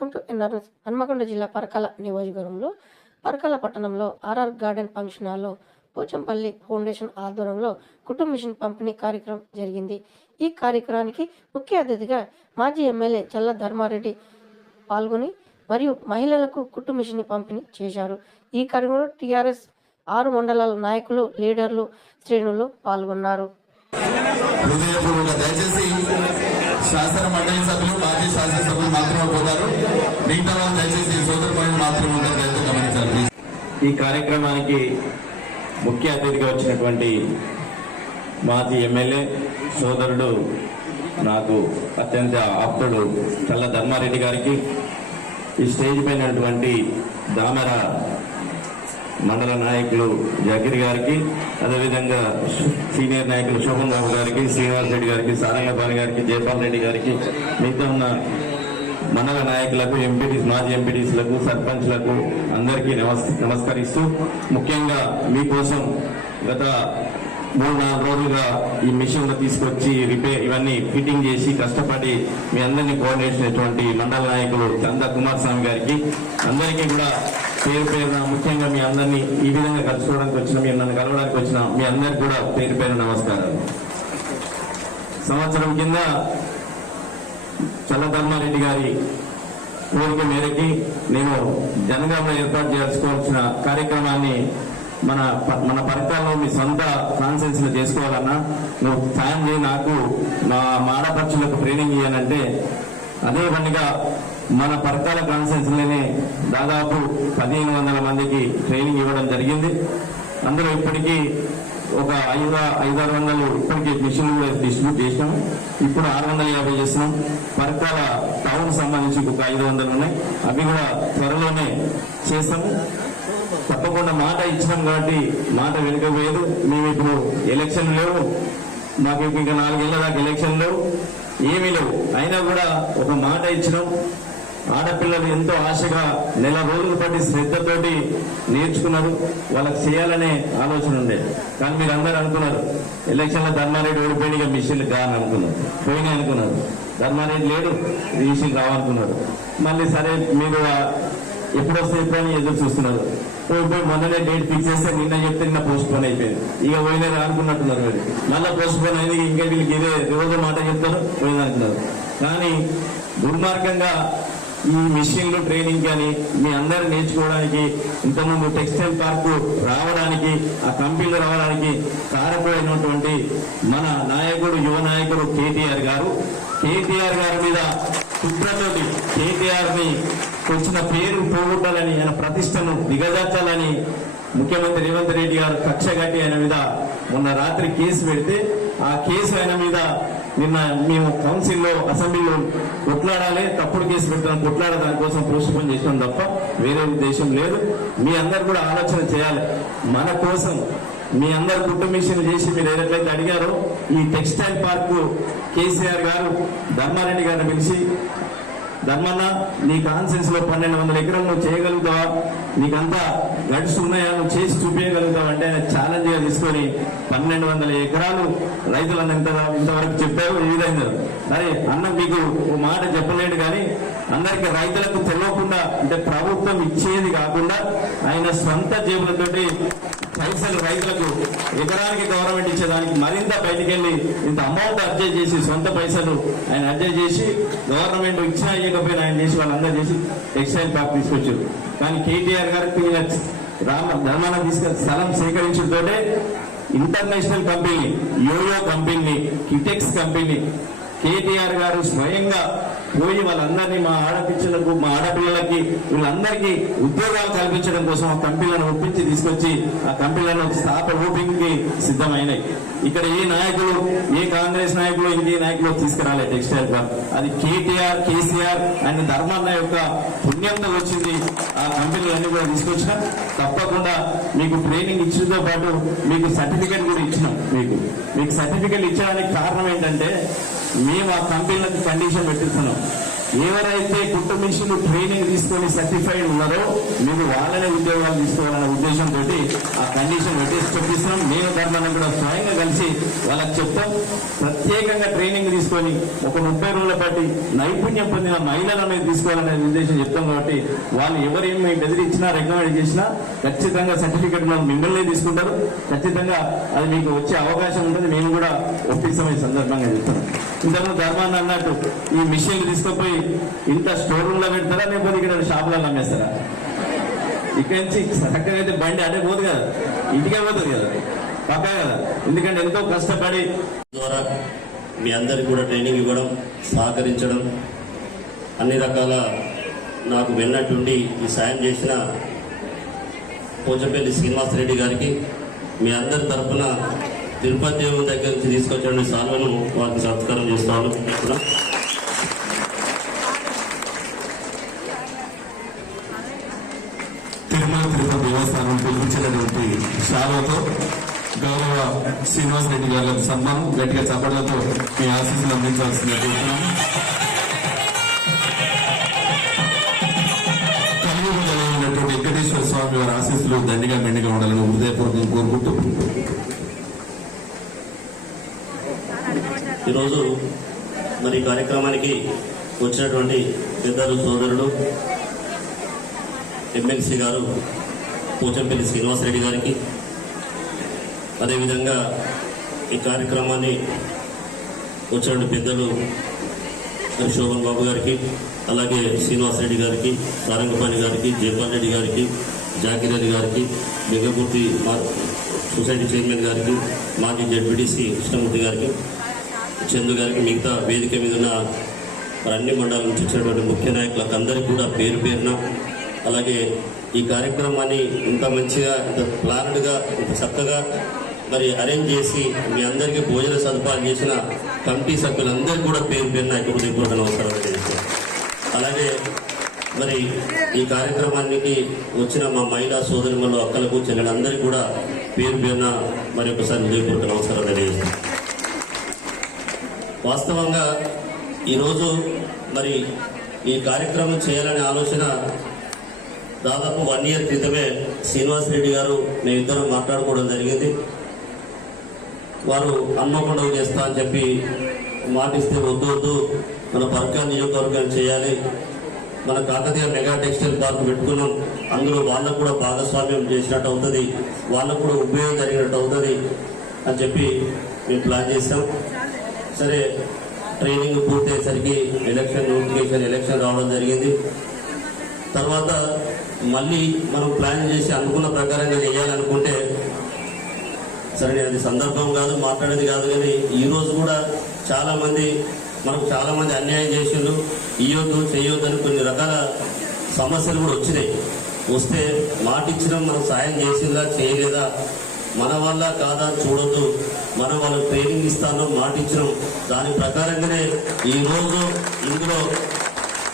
Welcome to NRS Hanamkonda జిల్లా పరకాల నియోజకవర్గంలో పరకాల పట్టణంలో ఆర్ఆర్ గార్డెన్ ఫంక్షన్ హాల్లో పోచంపల్లి ఫౌండేషన్ ఆధ్వర్యంలో కుటుంబ మిషన్ పంపిణీ కార్యక్రమం జరిగింది. ఈ కార్యక్రమానికి ముఖ్య అతిథిగా మాజీ ఎమ్మెల్యే చల్ల ధర్మారెడ్డి పాల్గొని మరియు మహిళలకు కుటుంబ మిషన్ పంపిణీ చేశారు. ఈ కార్యక్రమంలో టీఆర్ఎస్ ఆరు మండలాల నాయకులు లీడర్లు శ్రేణులు పాల్గొన్నారు. శాసన మండలి సభ్యులు మాజీ శాసనసభ్యులు మాత్రమే పోతారు. మిగతా వాళ్ళు దయచేసి సోదర పనులు మాత్రమే ఉంటారు. దయచేసి గమనించాలి ఈ కార్యక్రమానికి ముఖ్య అతిథిగా వచ్చినటువంటి మాజీ ఎమ్మెల్యే సోదరుడు నాకు అత్యంత ఆప్తుడు చల్ల ధర్మారెడ్డి గారికి ఈ స్టేజ్ పైనటువంటి దామెర మండల నాయకులు జగీర్ గారికి అదేవిధంగా సీనియర్ నాయకులు శోభన్ బాబు గారికి శ్రీనివాస్ రెడ్డి గారికి సారంగపాణి గారికి జయపాల్ రెడ్డి గారికి మిగతా ఉన్న మండల నాయకులకు ఎంపీటీస్ మాజీ ఎంపీటీస్లకు సర్పంచ్లకు అందరికీ నమస్ నమస్కరిస్తూ ముఖ్యంగా మీకోసం గత మూడు నాలుగు రోజులుగా ఈ మిషన్లు తీసుకొచ్చి రిపేర్ ఇవన్నీ ఫిట్టింగ్ చేసి కష్టపడి మీ అందరినీ కోఆర్డినేట్ మండల నాయకులు చందా కుమార్ స్వామి గారికి. అందరికీ కూడా పేరు పేరున ముఖ్యంగా మీ అందరినీ ఈ విధంగా కలుసుకోవడానికి వచ్చిన మీ నన్ను కలవడానికి వచ్చిన మీ అందరికి కూడా పేరు పేరు నమస్కారాలు. సంవత్సరం కింద చల్లధర్మారెడ్డి గారి కోరిక మేరకి నేను జనగామ ఏర్పాటు చేసుకోవాల్సిన కార్యక్రమాన్ని మన ప- మన పరిపాలన మీ సొంత కాన్సెన్స్లో చేసుకోవాలన్నా నువ్వు సాయం చేయి నాకు మా మాడపక్షులకు ట్రైనింగ్ ఇవ్వాలంటే అదే పనిగా మన పరకాల కాన్సెన్స్ దాదాపు పదిహేను వందల మందికి ట్రైనింగ్ ఇవ్వడం జరిగింది. అందులో ఇప్పటికీ ఒక ఐదు ఐదారు వందలు ఇప్పటికే మిషన్లు కూడా డిస్ట్రిబ్యూట్ చేసినాం. ఇప్పుడు ఆరు వందల యాభై చేస్తున్నాం. పరకాల టౌన్ సంబంధించి ఒక ఐదు వందలు ఉన్నాయి. అవి కూడా త్వరలోనే చేస్తాము. తప్పకుండా మాట ఇచ్చినాం కాబట్టి మాట వెనుకపోయేది. మేము ఇప్పుడు ఎలక్షన్ లేవు. మాకు ఇంకా నాలుగేళ్ళ దాకా ఎలక్షన్ లేవు. ఏమీ లేవు. అయినా కూడా ఒక మాట ఇచ్చినాం. ఆడపిల్లలు ఎంతో ఆశగా నెల రోజులు బట్టి శ్రద్ధతోటి నేర్చుకున్నారు. వాళ్ళకి చేయాలనే ఆలోచన ఉండే. కానీ మీరు అందరు అనుకున్నారు. ఎలక్షన్లో ధర్మారెడ్డి ఓడిపోయిన మిషన్లు కాని అనుకున్నారు. పోయినాయి అనుకున్నారు. ధర్మారెడ్డి లేడు. మిషన్ రావనుకున్నారు మళ్ళీ సరే మీరు ఎప్పుడు వస్తే అని ఎదురు చూస్తున్నారు. పోయి మొన్ననే డేట్ ఫిక్స్ చేస్తే నిన్న చెప్తే నిన్న పోస్ట్ పోన్ అయిపోయింది. ఇక పోయినా అనుకున్నట్టున్నారు మరి. మళ్ళీ పోస్ట్ పోన్ అయింది ఇంకా వీళ్ళకి ఇదే రోజు మాట చెప్తారు పోయింది కానీ దుర్మార్గంగా ఈ మిషన్లు ట్రైనింగ్ కానీ మీ అందరు నేర్చుకోవడానికి ఇంతకుముందు టెక్స్టైల్ పార్క్ రావడానికి ఆ కంపెనీలు రావడానికి కారకుడైనటువంటి మన నాయకుడు యువ నాయకుడు కేటీఆర్ గారు. కేటీఆర్ గారి మీద కుట్రతోటి కేటీఆర్ని వచ్చిన పేరు పోగొట్టాలని ఆయన ప్రతిష్టను దిగజార్చాలని ముఖ్యమంత్రి రేవంత్ రెడ్డి గారు కక్ష కట్టి ఆయన మీద మొన్న రాత్రి కేసు పెడితే ఆ కేసు ఆయన మీద నిన్న మేము కౌన్సిల్లో అసెంబ్లీలో కొట్లాడాలి తప్పుడు కేసు పెడతాం కొట్లాడ దానికోసం పోస్ట్పోన్ చేసినాం తప్ప వేరే ఉద్దేశం లేదు. మీ అందరు కూడా ఆలోచన చేయాలి. మన కోసం మీ అందరు కుటుంబీషన్ చేసి మీరు ఏదైతే అడిగారో ఈ టెక్స్టైల్ పార్క్ కేసీఆర్ గారు ధర్మారెడ్డి గారిని పిలిచి ధర్మన్న నీ కాన్సెన్స్లో పన్నెండు వందల ఎకరాలు నువ్వు చేయగలుగుతావా? నీకంతా గడుస్తున్నాయా? ఉన్నాయా నువ్వు చేసి చూపించగలుగుతావా? అంటే ఆయన ఛాలెంజ్గా తీసుకొని పన్నెండు వందల ఎకరాలు రైతులను ఎంత ఇంతవరకు చెప్పారు ఈ విధంగా. అరే అన్న మీకు ఓ మాట చెప్పలేడు కానీ అందరికి రైతులకు తెలియకుండా అంటే ప్రభుత్వం ఇచ్చేది కాకుండా ఆయన సొంత జేబులతోటి పైసలు రైతులకు ఎకరానికి గవర్నమెంట్ ఇచ్చేదానికి మరింత బయటికెళ్ళి ఇంత అమౌంట్ అర్జెస్ట్ చేసి సొంత పైసలు ఆయన అర్జెస్ట్ చేసి గవర్నమెంట్ ఇచ్చినా ఇవ్వకపోయినా ఆయన చేసి వాళ్ళందరూ చేసి టెక్స్టైల్ ప్యాక్ తీసుకొచ్చారు. కానీ కేటీఆర్ గారు రామ ధర్మాన తీసుకొని స్థలం సేకరించడంతో international company Yoyo company Kitex company KTR గారు స్వయంగా పోయి వాళ్ళందరినీ మా ఆడపిల్లలకు మా ఆడపిల్లలకి వీళ్ళందరికీ ఉద్యోగాలు కల్పించడం కోసం ఆ కంపెనీలను ఒప్పించి తీసుకొచ్చి ఆ కంపెనీలను స్థాపన ఓపెనింగ్ సిద్ధమైనాయి. ఇక్కడ ఏ నాయకులు ఏ కాంగ్రెస్ నాయకులు ఇంకే నాయకులు తీసుకురాలే టెక్స్టైల్ పార్క్ అది కేటీఆర్ కేసీఆర్ అండ్ ధర్మన్న యొక్క పుణ్యంతో వచ్చింది. ఆ కంపెనీలన్నీ కూడా తీసుకొచ్చిన. తప్పకుండా మీకు ట్రైనింగ్ ఇచ్చడంతో పాటు మీకు సర్టిఫికేట్ కూడా ఇచ్చినాం మీకు. మీకు సర్టిఫికేట్ ఇచ్చడానికి కారణం ఏంటంటే మేము ఆ కంపెనీలకు కండిషన్ పెట్టిస్తున్నాం. ఎవరైతే కుట్టు మిషన్ ట్రైనింగ్ తీసుకొని సర్టిఫైడ్ ఉన్నారో మీరు వాళ్ళనే ఉద్యోగాలు తీసుకోవాలనే ఉద్దేశంతో ఆ కండిషన్ పెట్టి చూపిస్తున్నాం. మేము ధర్మాన్ని కూడా స్వయంగా కలిసి వాళ్ళకి చెప్తాం. ప్రత్యేకంగా ట్రైనింగ్ తీసుకొని ఒక ముప్పై రోజుల పాటు నైపుణ్యం పొందిన మహిళలను తీసుకోవాలనే ఉద్దేశం చెప్తాం కాబట్టి వాళ్ళు ఎవరేమి బెదిరించినా రికమెండ్ చేసినా ఖచ్చితంగా సర్టిఫికెట్ మిమ్మల్ని తీసుకుంటారు. ఖచ్చితంగా అది మీకు వచ్చే అవకాశం ఉంటుంది మేము కూడా ఒప్పిస్తాం ఈ సందర్భంగా చెప్తున్నాం ఇంతకు ధర్మాన్ని అన్నట్టు ఈ మిషన్లు తీసుకుపోయి ఇంత స్టోర్ రూమ్లో పెడతారా? లేకపోతే ఇక్కడ షాపులలో అమ్మేస్తారా? ఇక్కడి నుంచి చక్కగా అయితే బండి అదే పోదు కదా. ఇంటికే పోతుంది కదా. పక్కా కదా. ఎందుకంటే ఎంతో కష్టపడి ద్వారా మీ అందరికి కూడా ట్రైనింగ్ ఇవ్వడం సహకరించడం అన్ని రకాల నాకు వెన్నట్టుండి ఈ సాయం చేసిన పోచంపల్లి శ్రీనివాస్ రెడ్డి గారికి మీ అందరి తరఫున తిరుపతి దేవుని దగ్గర నుంచి తీసుకొచ్చిన సాల్వను వారికి సత్కారం చేస్తాను. కూడా తిరుమల తిరుపతి దేవస్థానం పిలిపించినటువంటి షాలోతో గౌరవ శ్రీనివాస్ రెడ్డి గారి సన్మానం గట్టిగా చప్పట్లతో మీ ఆశీస్సులు అందించాల్సిందిగా కోరుతున్నాం కలియుగ వెంకటేశ్వర స్వామి వారి ఆశీస్సులు దండిగా మెండిగా ఉండాలని హృదయపూర్వకం కోరుకుంటూ ఈరోజు మరి ఈ కార్యక్రమానికి వచ్చినటువంటి పెద్దలు సోదరుడు ఎమ్మెల్సీ గారు పోచంపల్లి శ్రీనివాసరెడ్డి గారికి. అదేవిధంగా ఈ కార్యక్రమాన్ని వచ్చినటువంటి పెద్దలు శోభన్ బాబు గారికి అలాగే శ్రీనివాసరెడ్డి గారికి సారంగపాణి గారికి జయపాల్ రెడ్డి గారికి జాకీర్ గారికి బిగమూర్తి మా సొసైటీ చైర్మన్ గారికి మాజీ జడ్పీటీసీ కృష్ణమూర్తి గారికి చందు గారికి మిగతా వేదిక మీద ఉన్న మరి అన్ని మండలాల నుంచి వచ్చినటువంటి ముఖ్య నాయకులకు అందరికీ కూడా పేరు పేరున అలాగే ఈ కార్యక్రమాన్ని ఇంత మంచిగా ఇంత ప్లాన్డ్గా ఇంత చక్కగా మరి అరేంజ్ చేసి మీ అందరికీ భోజన సదుపాయాలు చేసిన కమిటీ సభ్యులందరికీ కూడా పేరు పేరున ఇక్కడ హృదయపూర్వక నమస్కారం తెలియజేస్తాను అలాగే మరి ఈ కార్యక్రమానికి వచ్చిన మా మహిళా సోదరిమలు అక్కలకు చెల్లెలందరికీ కూడా పేరు పేరున మరి ఒకసారి హృదయపూర్వక అవసరం వాస్తవంగా ఈరోజు మరి ఈ కార్యక్రమం చేయాలనే ఆలోచన దాదాపు వన్ ఇయర్ క్రితమే శ్రీనివాస్ రెడ్డి గారు మేమిద్దరం మాట్లాడుకోవడం జరిగింది. వారు హన్మకొండకు చేస్తా అని చెప్పి మాటిస్తే వద్దు వద్దు మన పర్కా నియోజకవర్గం చేయాలి. మన కాకతీయ మెగా టెక్స్టైల్ పార్క్ పెట్టుకున్నాం. అందులో వాళ్ళకు కూడా భాగస్వామ్యం చేసినట్టు అవుతుంది. వాళ్ళకు కూడా ఉపయోగం జరిగినట్టు అవుతుంది అని చెప్పి మేము ప్లాన్ చేసాం సరే ట్రైనింగ్ పూర్తయ్యేసరికి ఎలక్షన్ నోటిఫికేషన్ ఎలక్షన్ రావడం జరిగింది. తర్వాత మళ్ళీ మనం ప్లాన్ చేసి అనుకున్న ప్రకారంగా చేయాలనుకుంటే సరే అది సందర్భం కాదు మాట్లాడేది కాదు కానీ ఈ రోజు కూడా చాలామంది మనకు చాలామంది అన్యాయం చేసిండ్రు ఇయ్యొద్దు చేయొద్దు అని కొన్ని రకాల సమస్యలు కూడా వచ్చినాయి. వస్తే మాట మనం సాయం చేసిందా చేయలేదా మన వల్ల కాదా చూడొద్దు. మనం వాళ్ళకి ట్రైనింగ్ ఇస్తాను మాటించడం దాని ప్రకారంగానే ఈ రోజు ఇందులో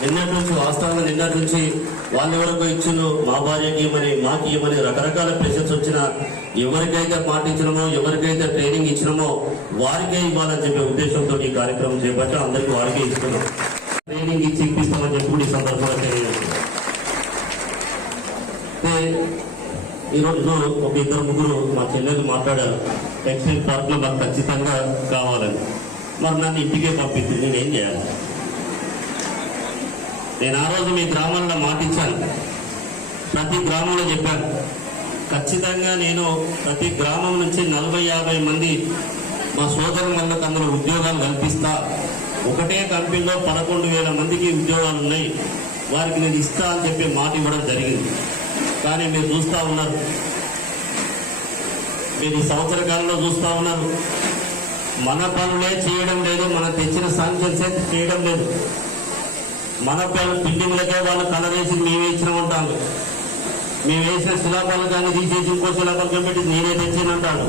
నిన్నటి నుంచి వాస్తవంగా నిన్నటి నుంచి వాళ్ళు ఎవరికో ఇచ్చిండ్రు మా భార్యకి ఇవ్వమని మాకు ఇవ్వమని రకరకాల ప్రెషర్స్ వచ్చిన ఎవరికైతే పాటించినమో ఎవరికైతే ట్రైనింగ్ ఇచ్చినమో వారికే ఇవ్వాలని చెప్పే ఉద్దేశంతో ఈ కార్యక్రమం చేపట్టి. అందరికీ వారికే ఇస్తున్నాం. ట్రైనింగ్ ఇచ్చి ఇప్పిస్తామని చెప్పి కూడా ఈ సందర్భంగా తెలియజేస్తున్నాం అయితే ఈరోజు ఒక ఇద్దరు ముగ్గురు మా చెల్లెలు మాట్లాడారు. టెక్స్టైల్ పార్క్లో మాకు ఖచ్చితంగా కావాలని. మరి నన్ను ఇంటికే పంపించింది నేను ఏం చేయాలి? నేను ఆ రోజు మీ గ్రామంలో మాటిచ్చాను. ప్రతి గ్రామంలో చెప్పాను. ఖచ్చితంగా నేను ప్రతి గ్రామం నుంచి నలభై యాభై మంది మా సోదరు వాళ్ళకి అందరూ ఉద్యోగాలు కల్పిస్తా. ఒకటే కంపెనీలో పదకొండు వేల మందికి ఉద్యోగాలు ఉన్నాయి. వారికి నేను ఇస్తా అని చెప్పి మాట ఇవ్వడం జరిగింది. కానీ మీరు చూస్తూ ఉన్నారు. మీరు ఈ సంవత్సర కాలంలో చూస్తూ ఉన్నారు. మన పనులే చేయడం లేదు మనం తెచ్చిన శాంక్షన్స్ చేయడం లేదు. మన పనులు బిల్డింగ్లకే వాళ్ళు కలర్ వేసి మేమే ఇచ్చినామంటాను మేము వేసిన కానీ తీసేసి ఇంకో శిలాపాలు పెట్టి నేనే తెచ్చానంటాడు ఉంటాను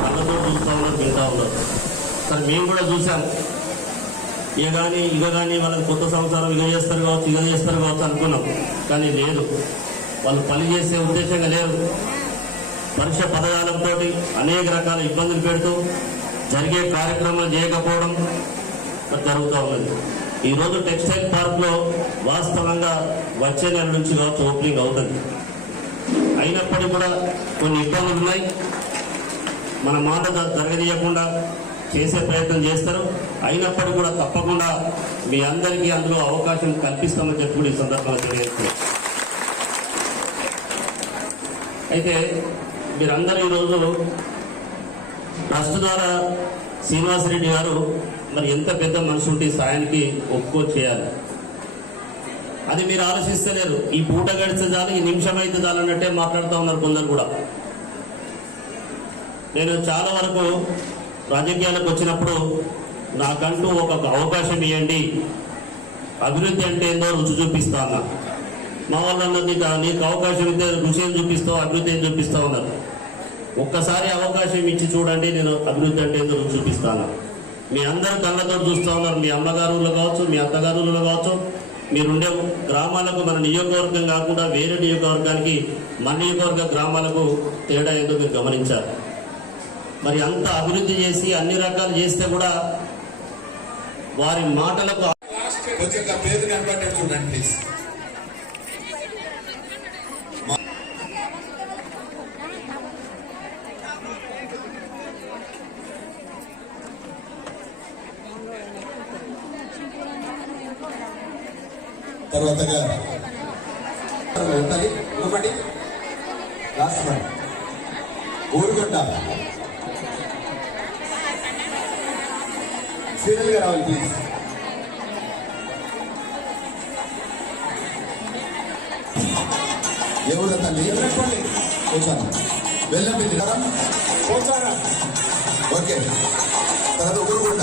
కళ్ళతో చూస్తా ఉన్నారు వింటా ఉన్నారు. సరే మేము కూడా చూసాం. ఇక కానీ ఇక కానీ వాళ్ళకి కొత్త సంవత్సరం ఇక చేస్తారు కావచ్చు ఇక చేస్తారు కావచ్చు అనుకున్నాం. కానీ లేదు. వాళ్ళు పని చేసే ఉద్దేశంగా లేరు. పరీక్ష పదజాలంతో అనేక రకాల ఇబ్బందులు పెడుతూ జరిగే కార్యక్రమాలు చేయకపోవడం జరుగుతూ ఉన్నది. ఈరోజు టెక్స్టైల్ పార్క్లో వాస్తవంగా వచ్చే నెల నుంచి కావచ్చు ఓపెనింగ్ అవుతుంది. అయినప్పటికీ కూడా కొన్ని ఇబ్బందులు ఉన్నాయి. మన మాట ద- జరగనీయకుండా చేసే ప్రయత్నం చేస్తారు. అయినప్పటికీ కూడా తప్పకుండా మీ అందరికీ అందులో అవకాశం కల్పిస్తామని చెప్పి కూడా ఈ సందర్భంగా తెలియజేస్తున్నాం. అయితే మీరందరూ ఈరోజు ట్రస్ట్ ద్వారా శ్రీనివాసరెడ్డి గారు మరి ఎంత పెద్ద మనసు ఉంటే సాయానికి ఒప్పుకో చేయాలి. అది మీరు ఆలోచిస్తలేరు. ఈ పూట గడిచే చాలు ఈ నిమిషం అయితే చాలు అన్నట్టే మాట్లాడుతూ ఉన్నారు కొందరు కూడా. నేను చాలా వరకు రాజకీయాలకు వచ్చినప్పుడు నాకంటూ ఒక అవకాశం ఇవ్వండి అభివృద్ధి అంటే ఏందో రుచి చూపిస్తా అన్నా. మా వాళ్ళలో నీకు నీకు అవకాశం ఇస్తే రుచి ఏం చూపిస్తావు అభివృద్ధి ఏం చూపిస్తావు అన్నారు. ఒక్కసారి అవకాశం ఇచ్చి చూడండి నేను అభివృద్ధి అంటే ఏందో రుచి చూపిస్తాను మీ అందరు కళ్ళతో చూస్తూ ఉన్నారు. మీ అమ్మగారులో కావచ్చు మీ అత్తగారులో కావచ్చు మీరుండే గ్రామాలకు మన నియోజకవర్గం కాకుండా వేరే నియోజకవర్గానికి మన నియోజకవర్గ గ్రామాలకు తేడా ఏందో మీరు గమనించారు మరి అంత అభివృద్ధి చేసి అన్ని రకాలు చేస్తే కూడా వారి మాటలకు కొంచెం పేరు కనబడేట్టు చూడండి తర్వాతగా ఉండాలి ఇంకొకటి లాస్ట్ వన్ ఊరుగొండ సీరియల్గా రావాలి ప్లీజ్ ఎవరు తల్లి? కూర్చోను వెళ్ళండి. కదా ఓకే. తర్వాత ఊరుకుంట